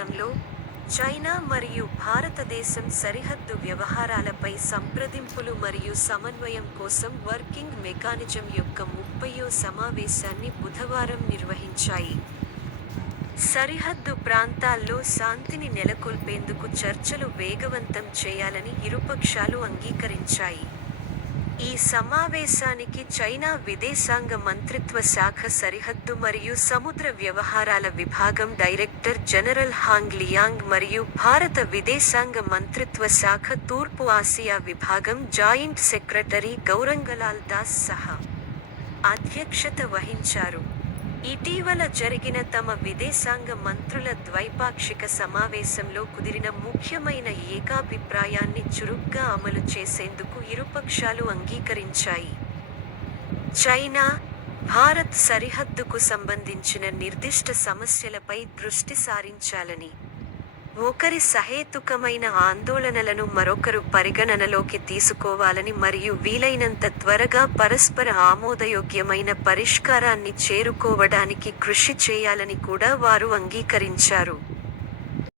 వాతావరణంలో, చైనా మరియు భారతదేశం సరిహద్దు వ్యవహారాలపై సంప్రదింపులు మరియు సమన్వయం కోసం వర్కింగ్ మెకానిజం యొక్క 30వ సమావేశాన్ని బుధవారం నిర్వహించాయి. సరిహద్దు ప్రాంతాల్లో శాంతిని నెలకొల్పేందుకు చర్చలు వేగవంతం చేయాలని ఇరుపక్షాలు అంగీకరించాయి. ఈ సమావేశానికి చైనా విదేశాంగ మంత్రిత్వ శాఖ సరిహద్దు మరియు సముద్ర వ్యవహారాల విభాగం డైరెక్టర్ జనరల్ హాంగ్ లియాంగ్ మరియు భారత విదేశాంగ మంత్రిత్వ శాఖ తూర్పు ఆసియా విభాగం జాయింట్ సెక్రటరీ గౌరంగలాల్ దాస్ సహా అధ్యక్షత వహించారు. ఇటీవల జరిగిన తమ విదేశాంగ మంత్రుల ద్వైపాక్షిక సమావేశంలో కుదిరిన ముఖ్యమైన ఏకాభిప్రాయాన్ని చురుగ్గా అమలు చేసేందుకు ఇరుపక్షాలు అంగీకరించాయి. చైనా, భారత్ సరిహద్దుకు సంబంధించిన నిర్దిష్ట సమస్యలపై దృష్టి సారించాలని, ఒకరి సహేతుకమైన ఆందోళనలను మరొకరు పరిగణనలోకి తీసుకోవాలని మరియు వీలైనంత త్వరగా పరస్పర ఆమోదయోగ్యమైన పరిష్కారాన్ని చేరుకోవడానికి కృషి చేయాలని కూడా వారు అంగీకరించారు.